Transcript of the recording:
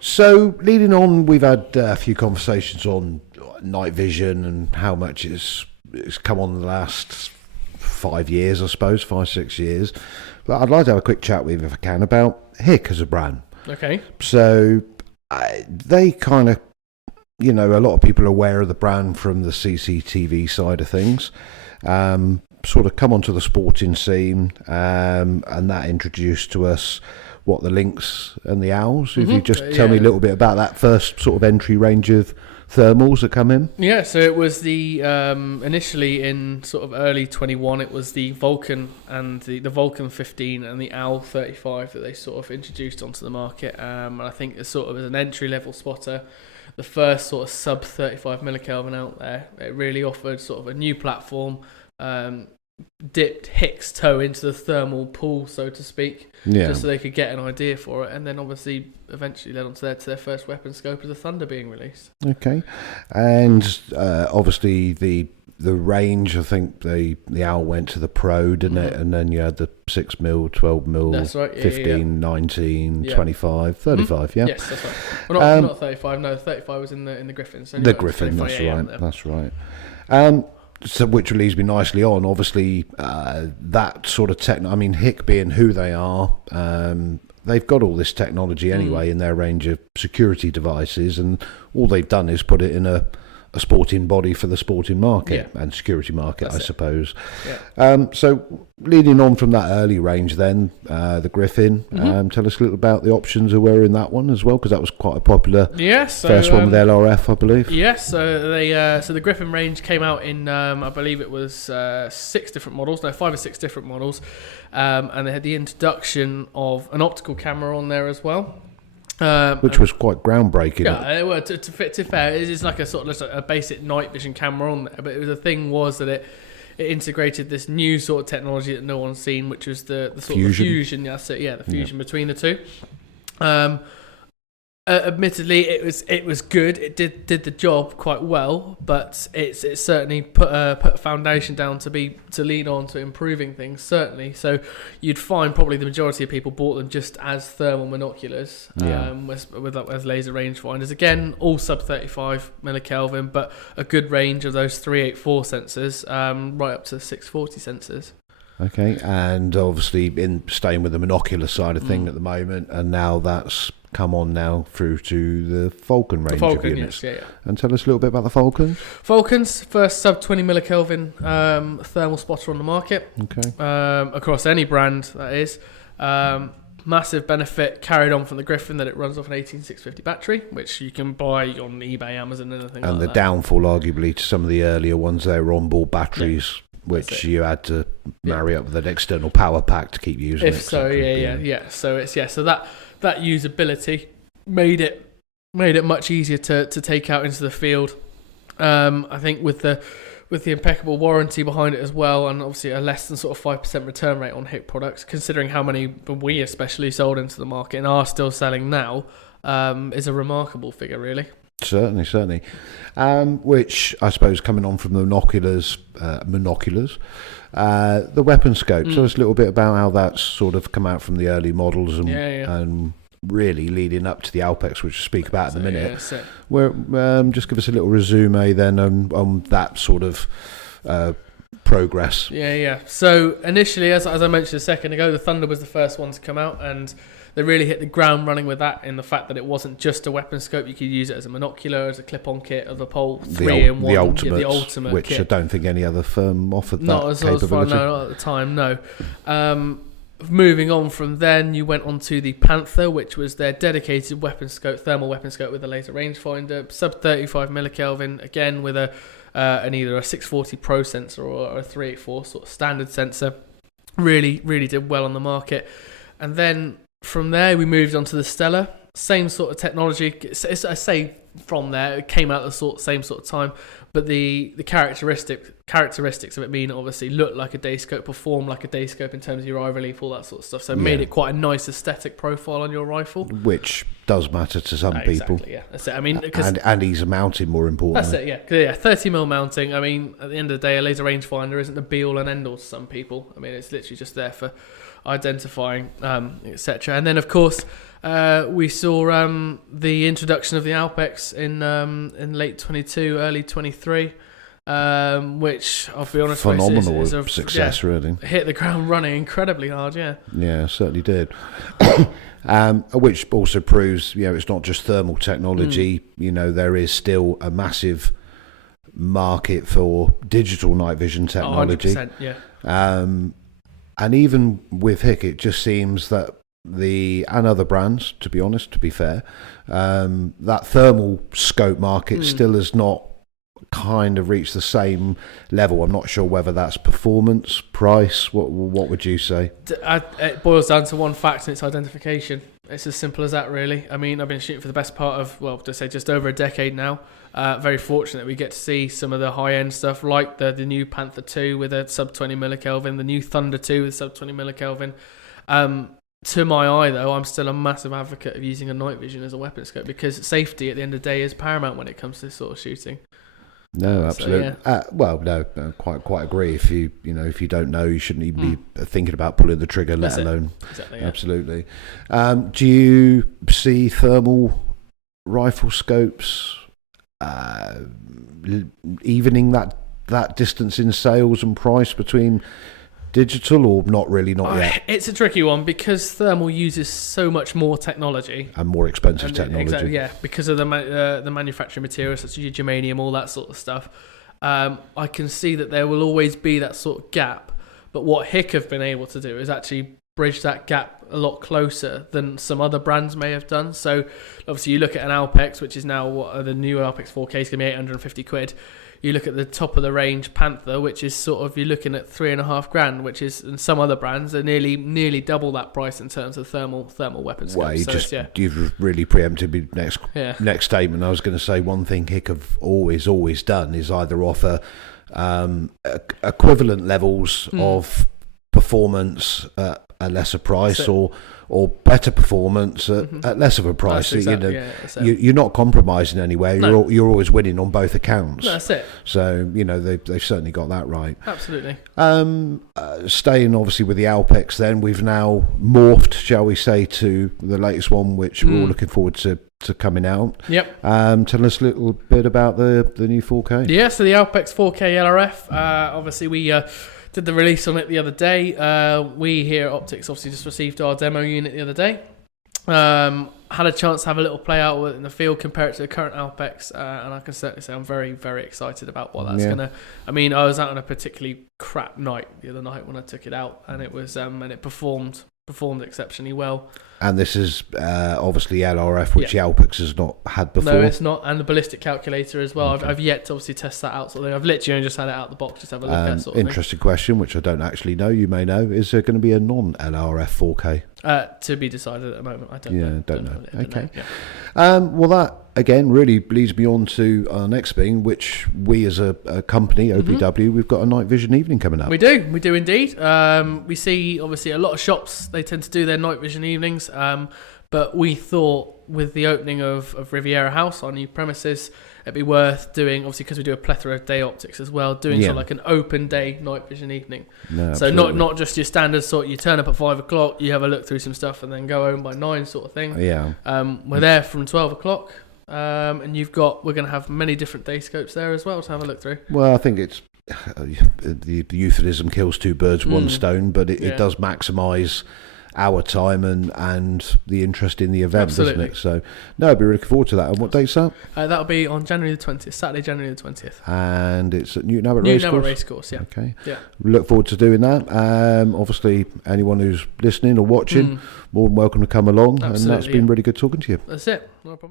So, leading on, we've had a few conversations on night vision and how much it's come on in the last 5 years, I suppose, 5-6 years. But I'd like to have a quick chat with you, if I can, about Hick as a brand. Okay. So, they kind of, a lot of people are aware of the brand from the CCTV side of things. Sort of come onto the sporting scene, and that introduced to us what the Lynx and the Owls. If you just tell me a little bit about that first sort of entry range of thermals that come in. Yeah, so it was the initially in sort of early 21, it was the Vulcan and the Vulcan 15 and the Owl 35 that they sort of introduced onto the market. And I think it's sort of as an entry level spotter, the first sort of sub 35 millikelvin out there. It really offered sort of a new platform. Dipped Hick's toe into the thermal pool, so to speak, just so they could get an idea for it, and then obviously eventually led on to their first weapon scope as the Thunder being released. Okay, and obviously the range, I think the Owl went to the Pro, didn't it? And then you had the 6mm, 12mm, that's right, 15, 19, 25, 35, yeah? Yes, that's right. Well, not 35, no, 35 was in the Griffin. So the Griffin, that's right. So, which leads me nicely on. Obviously, that sort of tech. I mean, Hick being who they are, they've got all this technology anyway in their range of security devices, and all they've done is put it in a sporting body for the sporting market and security market, I suppose. Yeah. So, leading on from that early range, then the Griffin. Tell us a little about the options that were in that one as well, because that was quite a popular first one with LRF, I believe. Yes, so the Griffin range came out in I believe it was 5 or 6 different models, and they had the introduction of an optical camera on there as well. Which was quite groundbreaking. Yeah, well, to fair, it is like a sort of a basic night vision camera on there. But the thing was that it integrated this new sort of technology that no one's seen, which was the sort of fusion. That's it. Yeah, the fusion between the two. Admittedly, it was good. It did the job quite well, but it certainly put a foundation down to lead on to improving things. Certainly, so you'd find probably the majority of people bought them just as thermal binoculars, with laser rangefinders. Again, all sub 35 millikelvin, but a good range of those 384 sensors, right up to 640 sensors. Okay, and obviously in staying with the monocular side of thing at the moment, and now that's come on now through to the Falcon range of units. Yes, yeah. And tell us a little bit about the Falcon. Falcon's first sub 20 millikelvin thermal spotter on the market. Okay. Across any brand, that is. Massive benefit carried on from the Griffin that it runs off an 18650 battery, which you can buy on eBay, Amazon, and anything like that. And the downfall, arguably, to some of the earlier ones, they were onboard batteries. Yeah. Which you had to marry up with an external power pack to keep using it. So So that usability made it much easier to take out into the field. I think with the impeccable warranty behind it as well, and obviously a less than sort of 5% return rate on Hick products, considering how many we especially sold into the market and are still selling now, is a remarkable figure, really. Certainly. Which I suppose coming on from the monoculars, the weapon scope. Tell us a little bit about how that's sort of come out from the early models and really leading up to the Alpex, which we'll speak about in a minute. Where just give us a little resume then on that sort of progress. So initially, as I mentioned a second ago, the Thunder was the first one to come out, and they really hit the ground running with that, in the fact that it wasn't just a weapon scope. You could use it as a monocular, as a clip-on kit, of a pole, 3-in-1. The ultimate which kit. I don't think any other firm offered not that as capability. Not at the time, no. Moving on from then, you went on to the Panther, which was their dedicated weapon scope, thermal weapon scope with a laser rangefinder, sub 35 millikelvin, again with an either a 640 Pro sensor or a 384 sort of standard sensor. Really, really did well on the market. And then from there, we moved on to the Stellar. Same sort of technology. I say from there, it came out the same sort of time, but the characteristics of it mean obviously look like a day scope, perform like a day scope in terms of your eye relief, all that sort of stuff. So it made it quite a nice aesthetic profile on your rifle. Which does matter to some people. Exactly, yeah. That's it. I mean, and he's a mounting, more importantly. That's it, yeah. 30mm mounting. I mean, at the end of the day, a laser rangefinder isn't the be all and end all to some people. I mean, it's literally just there for identifying, etc. And then, of course, we saw the introduction of the Alpex in late 22, early 23. Which I'll be honest, phenomenal is a success, really. Hit the ground running incredibly hard, yeah. Yeah, certainly did. Which also proves, it's not just thermal technology. There is still a massive market for digital night vision technology. 100%, yeah. And even with HIC, it just seems that and other brands, to be fair, that thermal scope market still has not kind of reach the same level. I'm not sure whether that's performance, price. What would you say? It boils down to one fact, and it's identification. It's as simple as that, really. I mean, I've been shooting for the best part of, to say just over a decade now. Very fortunate we get to see some of the high-end stuff, like the new Panther 2 with a sub 20 millikelvin, the new Thunder 2 with sub 20 millikelvin. To my eye, though, I'm still a massive advocate of using a night vision as a weapon scope, because safety at the end of the day is paramount when it comes to this sort of shooting. No, absolutely. So, yeah. Quite agree. If you don't know, you shouldn't even be thinking about pulling the trigger, let alone. Exactly, yeah. Absolutely. Do you see thermal rifle scopes evening that distance in sales and price between digital, or not yet? It's a tricky one because thermal uses so much more technology and more expensive technology. Exactly, yeah, because of the manufacturing materials such as your germanium, all that sort of stuff. I can see that there will always be that sort of gap, but what HIC have been able to do is actually bridge that gap a lot closer than some other brands may have done. So obviously you look at an Alpex, which is now the new Alpex 4K is going to be 850 quid. You look at the top of the range Panther, which is sort of, you're looking at $3,500, which is, and some other brands are nearly double that price in terms of thermal weapons. Well, you've really preempted me next statement. I was going to say one thing HIC have always done is either offer equivalent levels of performance at a lesser price, or better performance at less of a price. You're not compromising anywhere. No. You're always winning on both accounts. That's it. So they've certainly got that right. Absolutely. Staying obviously with the Alpex, then we've now morphed, shall we say, to the latest one, which we're all looking forward to coming out. Yep. Tell us a little bit about the new 4K. Yeah. So the Alpex 4K LRF. Obviously we did the release on it the other day. We here at Optics obviously just received our demo unit the other day. Had a chance to have a little play out with it in the field, compare it to the current Alpex, and I can certainly say I'm very, very excited about what that's gonna. I mean, I was out on a particularly crap night the other night when I took it out, and it was and it performed exceptionally well. And this is obviously LRF, which the Alpex has not had before. No, it's not. And the ballistic calculator as well. Okay. I've yet to obviously test that out. I've literally only just had it out of the box, just have a look at sort of interesting thing. Question, which I don't actually know. You may know. Is there going to be a non-LRF 4K? To be decided at the moment. I don't know. Don't know. Okay. Well, that again really leads me on to our next thing, which we as a company, OPW, we've got a night vision evening coming up. We do indeed. We see obviously a lot of shops, they tend to do their night vision evenings, but we thought with the opening of Riviera House, our new premises, it'd be worth doing, obviously because we do a plethora of day optics as well, doing sort of like an open day night vision evening. No, so not just your standard sort, you turn up at 5 o'clock, you have a look through some stuff and then go home by 9 sort of thing. Yeah. We're there from 12 o'clock. And we're going to have many different day scopes there as well to have a look through. Well, I think it's the euphemism kills two birds with one stone, but it does maximise our time and the interest in the event, Absolutely. doesn't it? So, no, I'd be really looking forward to that. And what date's that? That'll be on January the 20th, Saturday, January the 20th. And it's at Newton Abbot Racecourse, yeah. Okay. Yeah. We look forward to doing that. Obviously, anyone who's listening or watching, more than welcome to come along. Absolutely, and that's been really good talking to you. That's it. No problem.